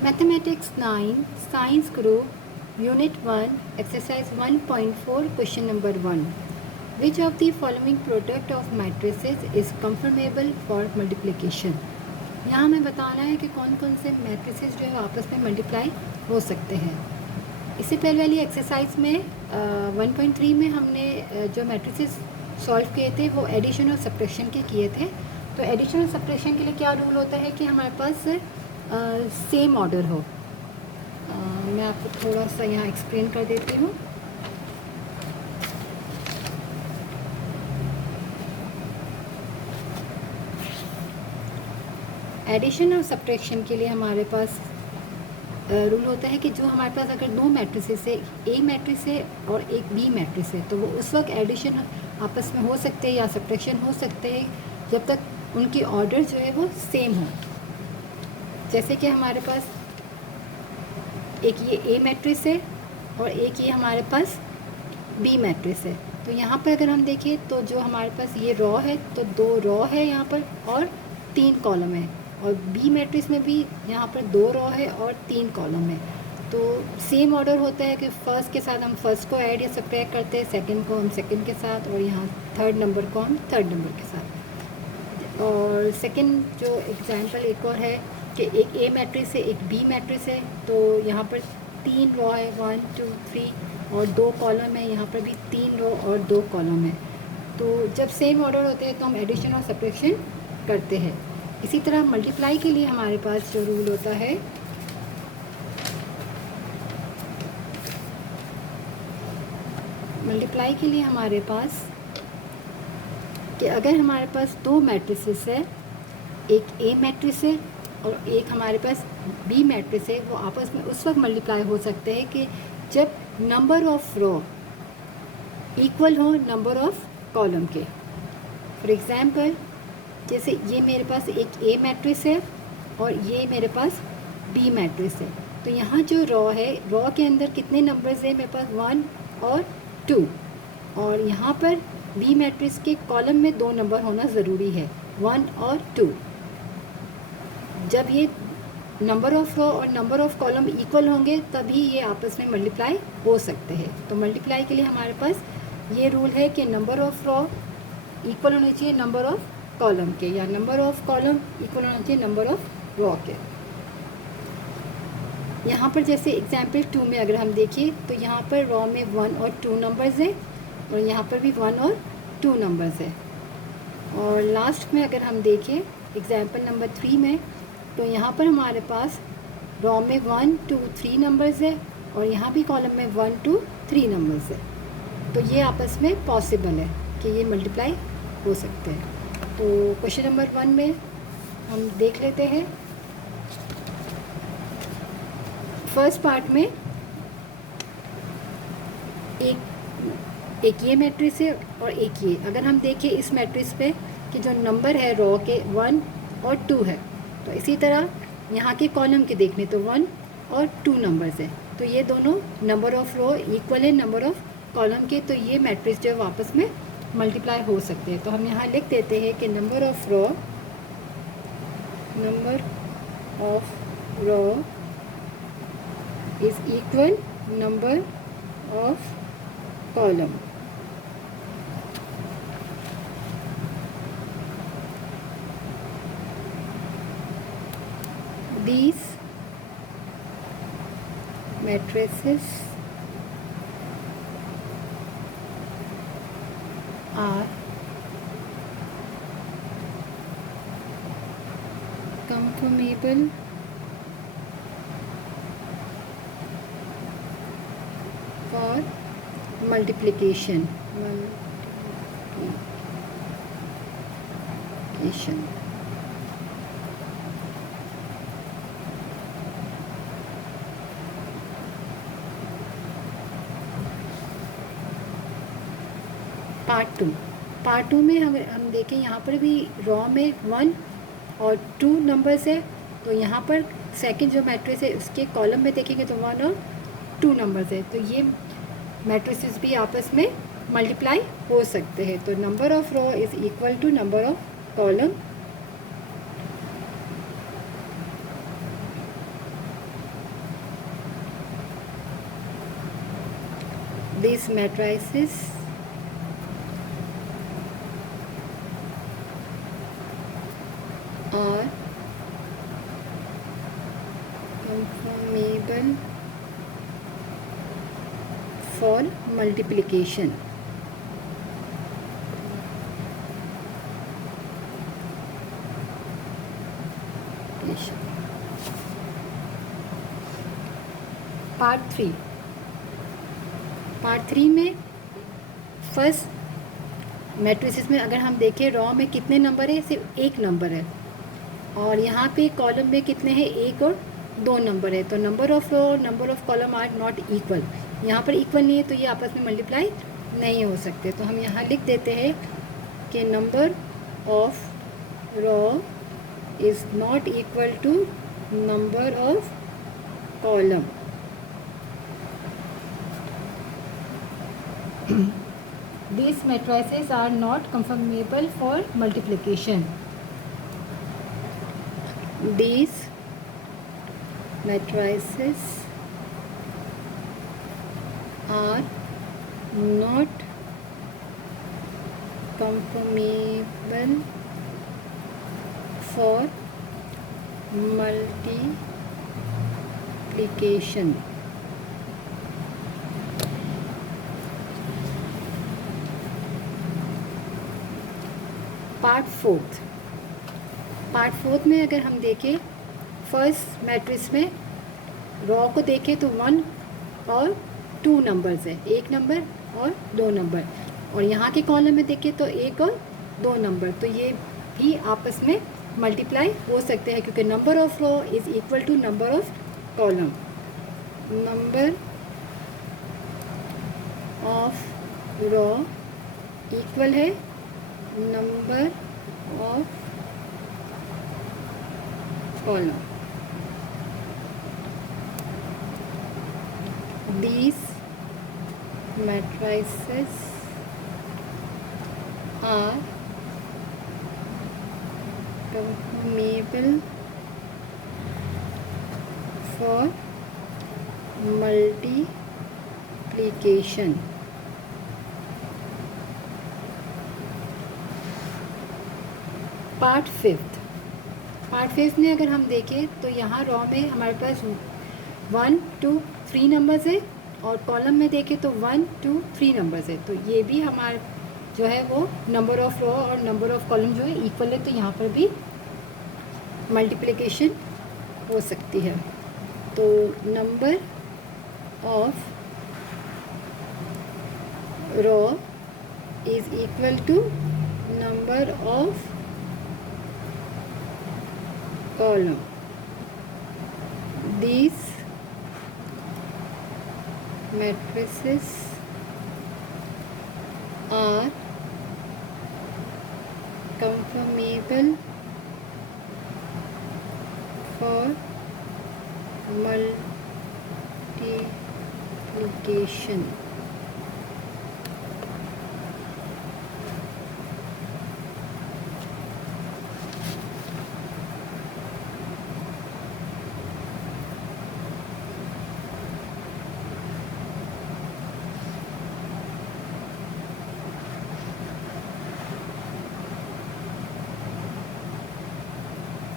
Mathematics 9, Science Group, Unit 1, Exercise 1.4, Question number 1. Which of the following product of matrices is conformable for multiplication? यहाँ हमें बताना है कि कौन कौन से मैट्रिसेस जो है आपस में मल्टीप्लाई हो सकते हैं। इससे पहले वाली एक्सरसाइज में 1.3 में हमने जो मैट्रिसेस सॉल्व किए थे वो एडिशन और सब्ट्रैक्शन के किए थे। तो एडिशन और सब्ट्रैक्शन के लिए क्या रूल होता है कि हमारे पास सेम ऑर्डर हो। मैं आपको थोड़ा सा यहाँ एक्सप्लेन कर देती हूँ। एडिशन और सब्ट्रैक्शन के लिए हमारे पास रूल होता है कि जो हमारे पास अगर दो मैट्रिसेस है, ए मैट्रिक्स है और एक बी मैट्रिक्स है, तो वो उस वक्त एडिशन आपस में हो सकते हैं या सब्ट्रैक्शन हो सकते हैं जब तक उनकी ऑर्डर जो है वो सेम हो। जैसे कि हमारे पास एक ये ए मैट्रिक्स है और एक ये हमारे पास बी मैट्रिक्स है। तो यहाँ पर अगर हम देखें तो जो हमारे पास ये रॉ है तो 2 रॉ है यहाँ पर और 3 कॉलम है, और बी मैट्रिक्स में भी यहाँ पर 2 रॉ है और 3 कॉलम है। तो सेम ऑर्डर होता है कि फ़र्स्ट के साथ हम फर्स्ट को ऐड या सब्ट्रैक्ट करते हैं, सेकंड को हम सेकंड के साथ, और यहाँ थर्ड नंबर को हम थर्ड नंबर के साथ। और सेकंड जो एग्जांपल एक और है कि एक ए मैट्रिक्स है एक बी मैट्रिक्स है, तो यहाँ पर 3 रॉ है 1 2 3 और 2 कॉलम है, यहाँ पर भी 3 रॉ और 2 कॉलम है। तो जब सेम ऑर्डर होते हैं तो हम एडिशन और सब्ट्रैक्शन करते हैं। इसी तरह मल्टीप्लाई के लिए हमारे पास जो रूल होता है मल्टीप्लाई के लिए हमारे पास कि अगर हमारे पास 2 मैट्रिसेस है, एक ए मैट्रिक्स है और एक हमारे पास बी मैट्रिक्स है, वो आपस में उस वक्त मल्टीप्लाई हो सकते हैं कि जब नंबर ऑफ रो इक्वल हो नंबर ऑफ कॉलम के। फॉर एग्ज़ाम्पल जैसे ये मेरे पास एक ए मैट्रिक्स है और ये मेरे पास बी मैट्रिक्स है, तो यहाँ जो रॉ है, रॉ के अंदर कितने नंबर्स हैं मेरे पास 1 और 2, और यहाँ पर बी मैट्रिक्स के कॉलम में 2 नंबर होना ज़रूरी है 1 और 2। जब ये नंबर ऑफ़ रो और नंबर ऑफ़ कॉलम इक्वल होंगे तभी ये आपस में मल्टीप्लाई हो सकते हैं। तो मल्टीप्लाई के लिए हमारे पास ये रूल है कि नंबर ऑफ़ रो इक्वल होना चाहिए नंबर ऑफ़ कॉलम के, या नंबर ऑफ़ कॉलम इक्वल होना चाहिए नंबर ऑफ़ रो के। यहाँ पर जैसे एग्जाम्पल 2 में अगर हम देखें तो यहाँ पर रॉ में 1 और 2 नंबर्स हैं और यहाँ पर भी 1 और 2 नंबर्स है। और लास्ट में अगर हम देखें एग्जाम्पल नंबर 3 में, तो यहाँ पर हमारे पास रॉ में 1 2 3 नंबर्स है और यहाँ भी कॉलम में 1 2 3 नंबर्स है। तो ये आपस में पॉसिबल है कि ये मल्टीप्लाई हो सकते हैं। तो क्वेश्चन नंबर 1 में हम देख लेते हैं। फर्स्ट पार्ट में एक ये मैट्रिक्स है और एक ये। अगर हम देखें इस मैट्रिक्स पे कि जो नंबर है रॉ के 1 और 2 है, तो इसी तरह यहाँ के कॉलम के देखने तो 1 और 2 नंबर्स है, तो ये दोनों नंबर ऑफ़ रो इक्वल है नंबर ऑफ़ कॉलम के, तो ये मैट्रिक्स जो है वापस में मल्टीप्लाई हो सकते हैं। तो हम यहाँ लिख देते हैं कि number of row is equal number of column. These matrices are conformable for multiplication. Part 2 में हम देखें यहाँ पर भी रॉ में 1 और 2 नंबर्स है, तो यहाँ पर सेकंड जो मैट्रिक्स है उसके कॉलम में देखेंगे तो 1 और 2 नंबर्स है, तो ये मैट्रिसेस भी आपस में मल्टीप्लाई हो सकते हैं। तो number of row is equal to number of column these matrices are conformable for multiplication. Part three में फर्स्ट मैट्रिसेस में अगर हम देखें रॉ में कितने नंबर है, सिर्फ एक नंबर है, और यहाँ पे कॉलम में कितने हैं, एक और दो नंबर है। तो number of row number of column are not equal, यहाँ पर इक्वल नहीं है तो ये आपस में मल्टीप्लाई नहीं हो सकते। तो हम यहाँ लिख देते हैं कि number of row is not equal to number of column. These matrices are not conformable for multiplication. These matrices are not conformable for multiplication. Part fourth में अगर हम देखें फर्स्ट मैट्रिक्स में रॉ को देखें तो 1 और 2 नंबर्स है, एक नंबर और 2 नंबर, और यहाँ के कॉलम में देखें तो 1 और 2 नंबर। तो ये भी आपस में मल्टीप्लाई हो सकते हैं क्योंकि number of row is equal to number of column. Number of row equal है number of column. These matrices are conformable for multiplication. Part fifth में अगर हम देखें तो यहाँ रॉ में हमारे पास 1 2 3 नंबर्स है, और कॉलम में देखें तो 1 2 3 नंबर्स है। तो ये भी हमारे जो है वो नंबर ऑफ रॉ और नंबर ऑफ कॉलम जो है इक्वल है, तो यहाँ पर भी मल्टीप्लिकेशन हो सकती है। तो number of row is equal to number of column. These matrices are conformable for multiplication.